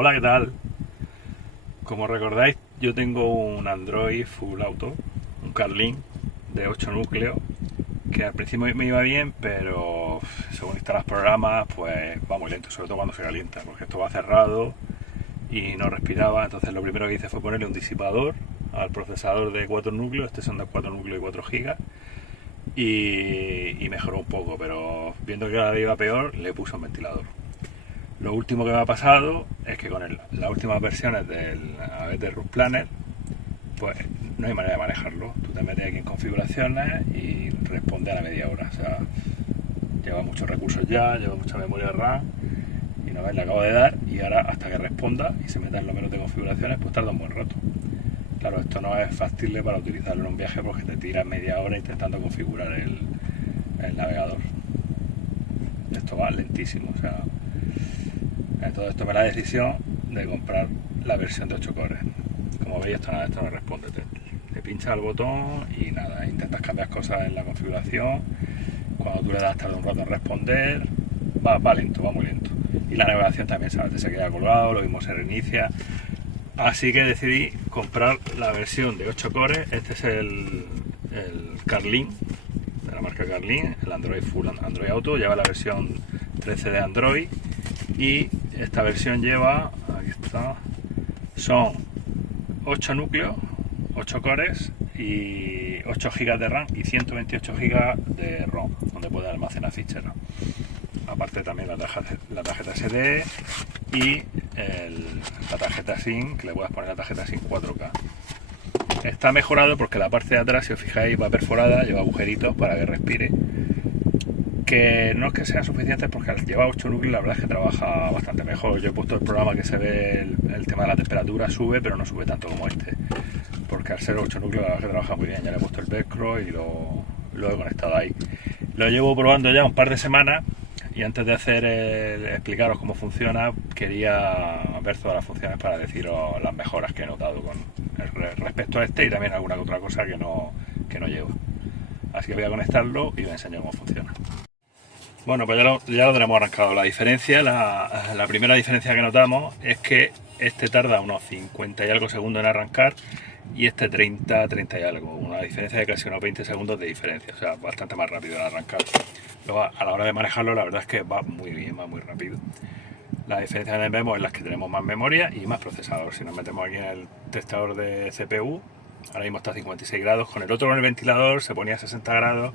Hola, ¿qué tal? Como recordáis, yo tengo un Android Full Auto, un Carlin de 8 núcleos, que al principio me iba bien, pero según instalas programas, pues va muy lento, sobre todo cuando se calienta, porque esto va cerrado y no respiraba. Entonces lo primero que hice fue ponerle un disipador al procesador de 4 núcleos, este son de 4 núcleos y 4 gigas, y mejoró un poco, pero viendo que cada día iba peor, le puse un ventilador. Lo último que me ha pasado es que con las últimas versiones de Root Planner, pues no hay manera de manejarlo. Tú te metes aquí en configuraciones y responde a la media hora. O sea, lleva muchos recursos ya, lleva mucha memoria RAM y una vez le acabo de dar y ahora hasta que responda y se meta en los menús de configuraciones, pues tarda un buen rato. Claro, esto no es factible para utilizarlo en un viaje porque te tiras media hora intentando configurar el navegador. Esto va lentísimo, o sea, entonces tomé la decisión de comprar la versión de 8 cores. Como veis, esto no responde. Te pinchas al botón y nada, intentas cambiar cosas en la configuración. Cuando tú le das tarda un rato en responder, va lento, va muy lento. Y la navegación también, ¿sabes? Se queda colgado, lo mismo se reinicia. Así que decidí comprar la versión de 8 cores. Este es el Carlin, de la marca Carlin, el Android Full Android Auto. Lleva la versión 13 de Android. Y esta versión lleva, aquí está, son 8 núcleos, 8 cores y 8 GB de RAM y 128 GB de ROM, donde puede almacenar ficheros. Aparte también la tarjeta SD y la tarjeta SIM, que le puedes poner la tarjeta SIM 4K. Está mejorado porque la parte de atrás, si os fijáis, va perforada, lleva agujeritos para que respire. Que no es que sean suficientes porque al llevar 8 núcleos la verdad es que trabaja bastante mejor. Yo he puesto el programa que se ve el tema de la temperatura, sube, pero no sube tanto como este. Porque al ser 8 núcleos la verdad es que trabaja muy bien. Ya le he puesto el velcro y lo he conectado ahí. Lo llevo probando ya un par de semanas y antes de explicaros cómo funciona, quería ver todas las funciones para deciros las mejoras que he notado respecto a este y también alguna otra cosa que no llevo. Así que voy a conectarlo y os enseño cómo funciona. Bueno, pues ya lo tenemos arrancado. La primera diferencia que notamos es que este tarda unos 50 y algo segundos en arrancar y este 30 y algo. Una diferencia de casi unos 20 segundos de diferencia, o sea, bastante más rápido en arrancar. Luego, a la hora de manejarlo, la verdad es que va muy bien, va muy rápido. La diferencia que vemos es las que tenemos más memoria y más procesador. Si nos metemos aquí en el testador de CPU, ahora mismo está a 56 grados. Con el otro, con el ventilador, se ponía a 60 grados.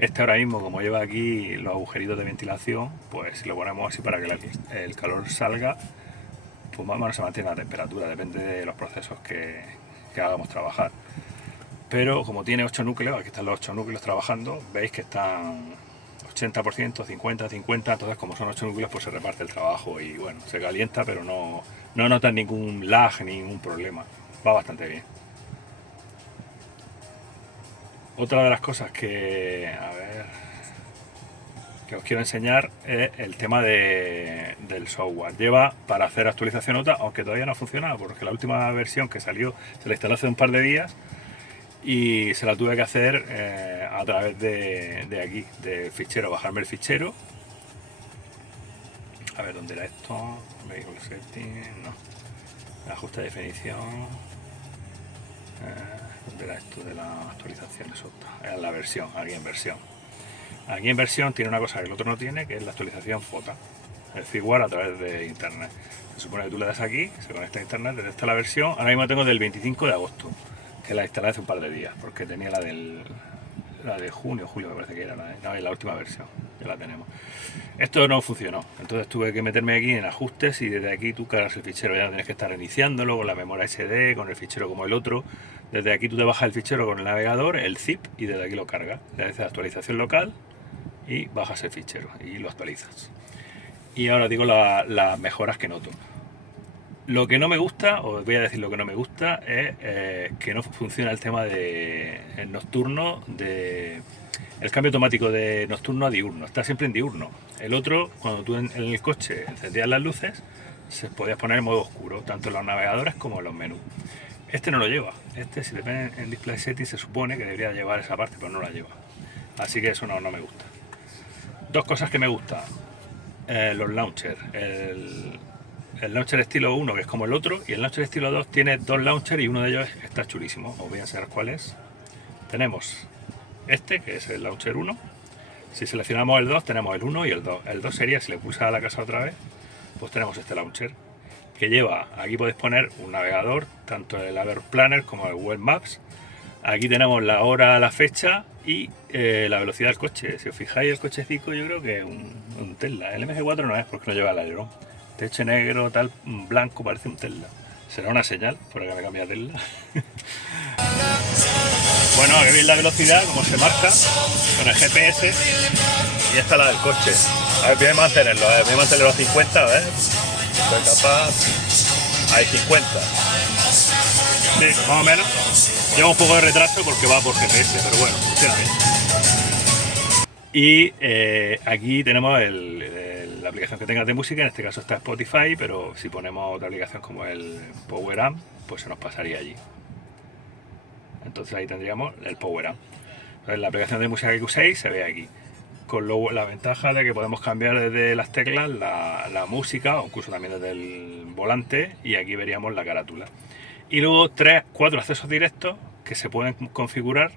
Este ahora mismo, como lleva aquí los agujeritos de ventilación, pues si lo ponemos así para que el calor salga, pues más o menos se mantiene la temperatura, depende de los procesos que hagamos trabajar. Pero como tiene 8 núcleos, aquí están los 8 núcleos trabajando, veis que están 80%, 50, 50, entonces como son 8 núcleos pues se reparte el trabajo y bueno, se calienta, pero no notan ningún lag, ningún problema, va bastante bien. Otra de las cosas que os quiero enseñar es el tema del software. Lleva para hacer actualización OTA, aunque todavía no ha funcionado, porque la última versión que salió se la instaló hace un par de días y se la tuve que hacer a través de aquí, del fichero, bajarme el fichero. A ver, ¿dónde era esto? Vehicle Settings, no. Ajuste de definición. ¿Dónde era esto de las actualizaciones OTA? Era la versión, aquí en versión. Aquí en versión tiene una cosa que el otro no tiene, que es la actualización FOTA, el firmware a través de internet. Se supone que tú le das aquí, se conecta a internet, detecta la versión. Ahora mismo tengo del 25 de agosto, que la instalé hace un par de días, porque tenía la de junio, julio me parece que era, la última versión, ya la tenemos. Esto no funcionó, entonces tuve que meterme aquí en ajustes y desde aquí tú cargas el fichero, ya no tienes que estar reiniciándolo con la memoria SD, con el fichero como el otro. Desde aquí tú te bajas el fichero con el navegador, el zip, y desde aquí lo cargas. Le haces actualización local y bajas el fichero y lo actualizas. Y ahora digo las mejoras que noto. Lo que no me gusta, os voy a decir lo que no me gusta, es que no funciona el tema de el nocturno, el cambio automático de nocturno a diurno. Está siempre en diurno. El otro, cuando tú en el coche encendías las luces, se podías poner en modo oscuro, tanto en los navegadores como en los menús. Este no lo lleva. Este, si le ven en Display Settings, se supone que debería llevar esa parte, pero no la lleva. Así que eso no me gusta. Dos cosas que me gustan. Los launchers. el launcher estilo 1, que es como el otro, y el launcher estilo 2 tiene dos launchers y uno de ellos está chulísimo. Os voy a enseñar cuál es. Tenemos este, que es el launcher 1. Si seleccionamos el 2, tenemos el 1 y el 2. El 2 sería, si le pulsas a la casa otra vez, pues tenemos este launcher, que lleva, aquí podéis poner un navegador, tanto el Aver Planner como el Google Maps. Aquí tenemos la hora, la fecha y la velocidad del coche. Si os fijáis, el cochecito yo creo que es un Tesla. El MG4 no es porque no lleva el alerón. Techo negro, tal, blanco, parece un Tesla. Será una señal por que me cambia Tesla. Bueno, aquí veis la velocidad, como se marca con el GPS. Y esta es la del coche. A ver, voy a mantenerlo, voy a mantenerlo a 50, a ver. Soy capaz. Hay 50. Sí, más o menos. Lleva un poco de retraso porque va por GPS, pero bueno, funciona bien. Y aquí tenemos la aplicación que tengas de música, en este caso está Spotify, pero si ponemos otra aplicación como el Power Amp, pues se nos pasaría allí. Entonces ahí tendríamos el Power Amp. Entonces, la aplicación de música que uséis se ve aquí. Con la ventaja de que podemos cambiar desde las teclas la música, o incluso también desde el volante, y aquí veríamos la carátula. Y luego 4 accesos directos que se pueden configurar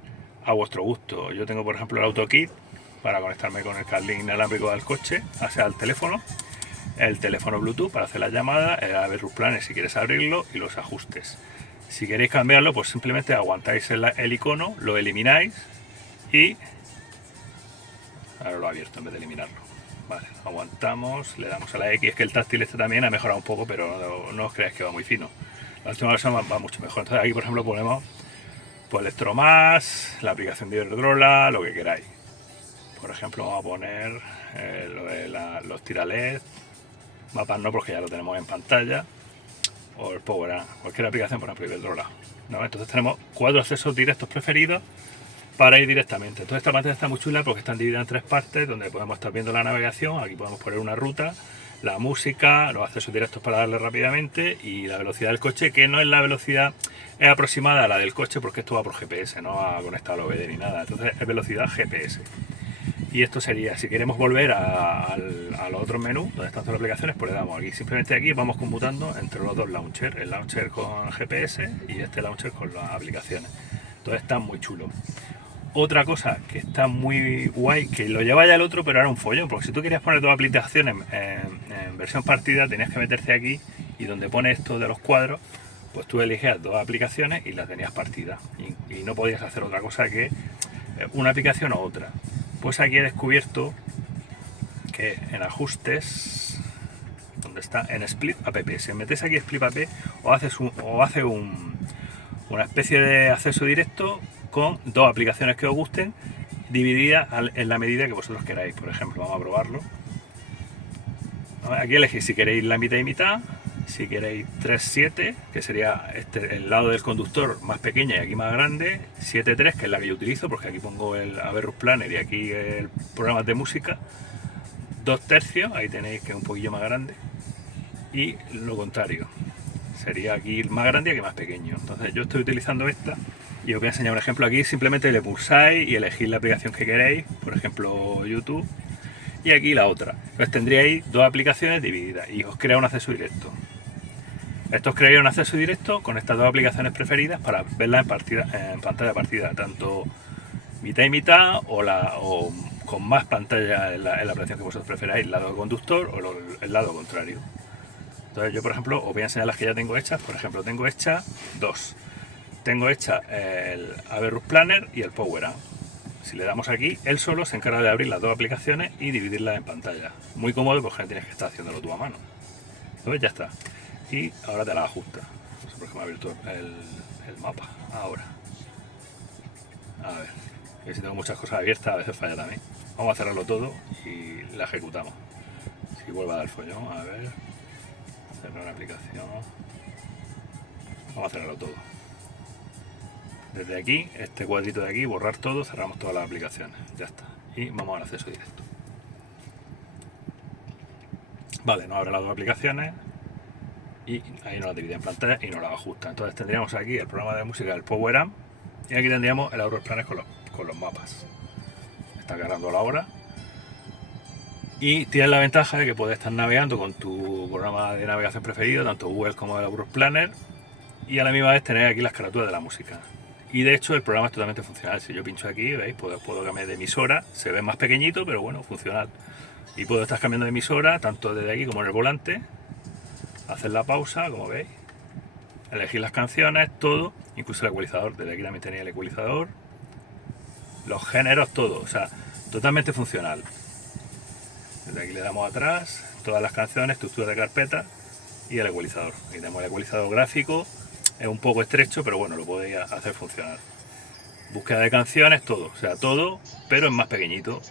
a vuestro gusto. Yo tengo, por ejemplo, el AutoKit para conectarme con el cable inalámbrico del coche, hacia el teléfono Bluetooth para hacer las llamadas, el Aver Planner si quieres abrirlo y los ajustes. Si queréis cambiarlo, pues simplemente aguantáis el icono, lo elimináis y ahora lo he abierto en vez de eliminarlo. Vale, aguantamos, le damos a la X. Es que el táctil este también ha mejorado un poco, pero no os creáis que va muy fino. La última versión va mucho mejor. Entonces aquí, por ejemplo, ponemos pues Electromas, la aplicación de Iberdrola, lo que queráis. Por ejemplo, vamos a poner lo de los tiraled, mapas no, porque ya lo tenemos en pantalla, o el Power Amp, cualquier aplicación, por ejemplo, Iberdrola, ¿no? Entonces tenemos 4 accesos directos preferidos para ir directamente. Entonces esta pantalla está muy chula porque están divididas en 3 partes, donde podemos estar viendo la navegación. Aquí podemos poner una ruta, la música, los accesos directos para darle rápidamente y la velocidad del coche, que no es la velocidad, es aproximada a la del coche porque esto va por GPS, no va conectado al OBD ni nada. Entonces es velocidad GPS. Y esto sería, si queremos volver a los otros menús, donde están todas las aplicaciones, pues le damos aquí. Simplemente aquí vamos conmutando entre los dos launchers, el launcher con GPS y este launcher con las aplicaciones. Entonces está muy chulo. Otra cosa que está muy guay, que lo lleva ya el otro, pero era un follón, porque si tú querías poner dos aplicaciones en versión partida, tenías que meterte aquí y donde pone esto de los cuadros, pues tú elegías 2 aplicaciones y las tenías partidas. Y no podías hacer otra cosa que una aplicación o otra. Pues aquí he descubierto que en ajustes, donde está en Split App, si metes aquí Split App, os hace una especie de acceso directo con 2 aplicaciones que os gusten, divididas en la medida que vosotros queráis. Por ejemplo, vamos a probarlo. Aquí elegís si queréis la mitad y mitad, si queréis 3-7, que sería el lado del conductor más pequeña y aquí más grande, 7-3, que es la que yo utilizo, porque aquí pongo el Aver Planner y aquí el programa de música, 2/3, ahí tenéis que es un poquillo más grande, y lo contrario, sería aquí más grande y aquí más pequeño. Entonces yo estoy utilizando esta y os voy a enseñar un ejemplo. Aquí simplemente le pulsáis y elegís la aplicación que queréis, por ejemplo YouTube, y aquí la otra. Entonces tendríais 2 aplicaciones divididas y os crea un acceso directo. Esto os crearía un acceso directo con estas 2 aplicaciones preferidas para verlas en pantalla de partida, tanto mitad y mitad o con más pantalla en la aplicación que vosotros preferáis, el lado conductor o el lado contrario. Entonces yo, por ejemplo, os voy a enseñar las que ya tengo hechas. Por ejemplo, tengo hechas 2. Tengo hecha el Aver Planner y el Power Amp. Si le damos aquí, él solo se encarga de abrir las 2 aplicaciones y dividirlas en pantalla. Muy cómodo porque no tienes que estar haciéndolo tú a mano. Entonces ya está. Y ahora te la ajusta. No sé por qué me ha abierto el mapa ahora. A ver, que si tengo muchas cosas abiertas a veces falla también. Vamos a cerrarlo todo y la ejecutamos. Si vuelve a dar follón, a ver. Cerrar la aplicación. Vamos a cerrarlo todo. Desde aquí, este cuadrito de aquí, borrar todo, cerramos todas las aplicaciones. Ya está. Y vamos al acceso directo. Vale, nos abre las 2 aplicaciones. Y ahí nos la divide en pantalla y nos la ajusta. Entonces tendríamos aquí el programa de música del Power Amp y aquí tendríamos el Aver Planner con los mapas. Está cargando la hora. Y tienes la ventaja de que puedes estar navegando con tu programa de navegación preferido, tanto Google como el Aurus Planner, y a la misma vez tener aquí las carátulas de la música. Y de hecho el programa es totalmente funcional. Si yo pincho aquí, veis, puedo cambiar de emisora. Se ve más pequeñito, pero bueno, funcional. Y puedo estar cambiando de emisora, tanto desde aquí como en el volante. Hacer la pausa, como veis. Elegir las canciones, todo. Incluso el ecualizador. Desde aquí también tenía el ecualizador. Los géneros, todo. O sea, totalmente funcional. Desde aquí le damos atrás, todas las canciones, estructura de carpeta y el ecualizador. Aquí tenemos el ecualizador gráfico, es un poco estrecho, pero bueno, lo podéis hacer funcionar. Búsqueda de canciones, todo, o sea, todo, pero es más pequeñito.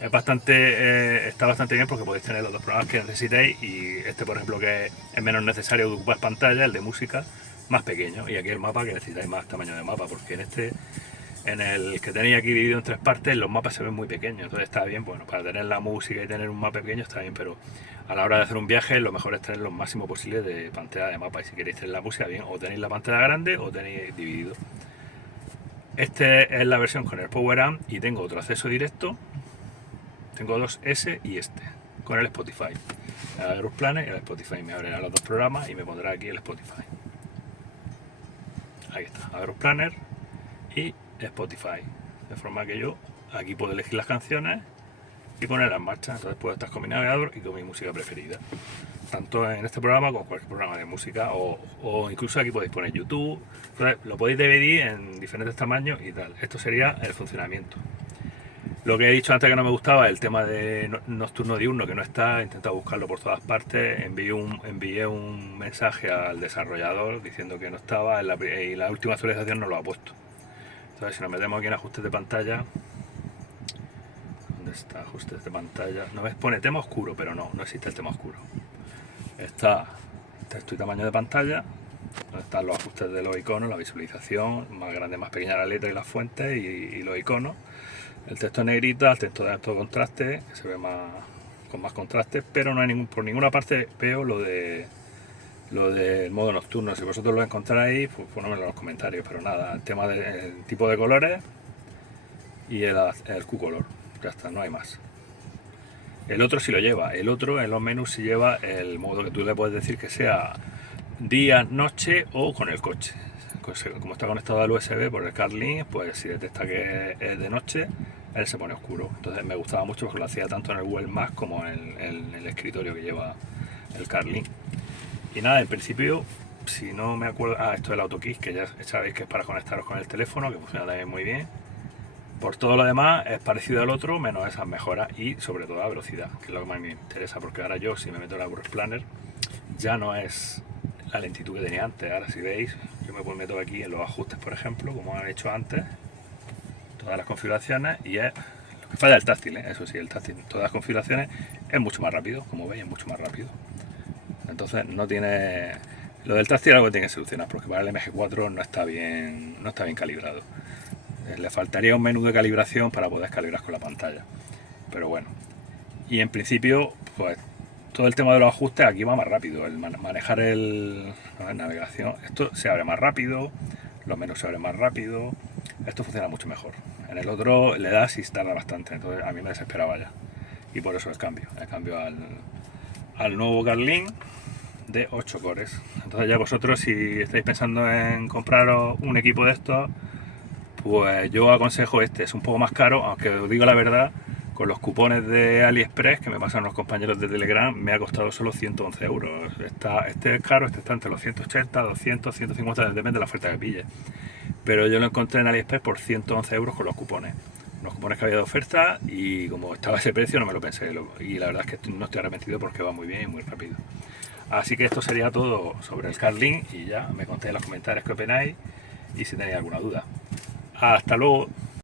Es bastante, está bastante bien porque podéis tener los dos programas que necesitéis y este, por ejemplo, que es menos necesario de ocupar pantalla, el de música, más pequeño. Y aquí el mapa que necesitáis más tamaño de mapa, porque en el que tenéis aquí dividido en 3 partes, los mapas se ven muy pequeños, entonces está bien, bueno, para tener la música y tener un mapa pequeño está bien, pero a la hora de hacer un viaje lo mejor es tener lo máximo posible de pantalla de mapa, y si queréis tener la música bien, o tenéis la pantalla grande o tenéis dividido. Este es la versión con el Power Amp y tengo otro acceso directo, tengo dos S y este, con el Spotify. El Aurus Planner y el Spotify, me abrirá los dos programas y me pondrá aquí el Spotify. Ahí está, Aurus Planner y Spotify, de forma que yo aquí puedo elegir las canciones y ponerlas en marcha. Entonces puedo estar con mi navegador y con mi música preferida, tanto en este programa como en cualquier programa de música, o incluso aquí podéis poner YouTube. Entonces lo podéis dividir en diferentes tamaños y tal. Esto sería el funcionamiento. Lo que he dicho antes que no me gustaba, el tema de nocturno diurno, que no está. He intentado buscarlo por todas partes, envié un mensaje al desarrollador diciendo que no estaba y la última actualización no lo ha puesto. Entonces, si nos metemos aquí en ajustes de pantalla, ¿dónde está ajustes de pantalla? No ves, pone tema oscuro, pero no existe el tema oscuro. Está texto y tamaño de pantalla, donde están los ajustes de los iconos, la visualización, más grande, más pequeña la letra y las fuentes y los iconos. El texto en negrita, el texto de alto contraste, que se ve con más contraste, pero no hay por ninguna parte veo lo del modo nocturno. Si vosotros lo encontráis, pues ponedmelo en los comentarios, pero nada, el tema del tipo de colores y el Q-color, ya está, no hay más. El otro sí lo lleva, el otro en los menús sí lleva el modo que tú le puedes decir que sea día, noche o con el coche. Como está conectado al USB por el CarLink, pues si detecta que es de noche, él se pone oscuro. Entonces me gustaba mucho porque lo hacía tanto en el Google Maps como en el escritorio que lleva el CarLink. Y nada, en principio, si no me acuerdo... esto es el AutoKey, que ya sabéis que es para conectaros con el teléfono, que funciona también muy bien. Por todo lo demás es parecido al otro, menos esas mejoras y sobre todo la velocidad, que es lo que más me interesa, porque ahora yo, si me meto en el Aurus Planner, ya no es la lentitud que tenía antes. Ahora, si veis, yo me meto aquí en los ajustes, por ejemplo, como han hecho antes, todas las configuraciones, y es lo que falla el táctil, eso sí, el táctil, todas las configuraciones es mucho más rápido, como veis, es mucho más rápido. Entonces no tiene... Lo del táctil es algo que tiene que solucionar, porque para el MG4 no está bien calibrado. Le faltaría un menú de calibración para poder calibrar con la pantalla. Pero bueno. Y en principio, pues todo el tema de los ajustes aquí va más rápido. El manejar la navegación, esto se abre más rápido, los menús se abren más rápido. Esto funciona mucho mejor. En el otro le das y tarda bastante, entonces a mí me desesperaba ya. Y por eso el cambio al nuevo CarLink de 8 cores. Entonces ya vosotros, si estáis pensando en compraros un equipo de estos, pues yo aconsejo este. Es un poco más caro, aunque os digo la verdad, con los cupones de AliExpress que me pasan los compañeros de Telegram, me ha costado solo 111 euros. Este es caro, este está entre los 180, 200, 150, depende de la oferta que pille. Pero yo lo encontré en AliExpress por 111 euros con los cupones. Los cupones que había de oferta, y como estaba ese precio no me lo pensé. Y la verdad es que no estoy arrepentido porque va muy bien y muy rápido. Así que esto sería todo sobre el CarLink y ya me contéis en los comentarios qué opináis y si tenéis alguna duda. Hasta luego.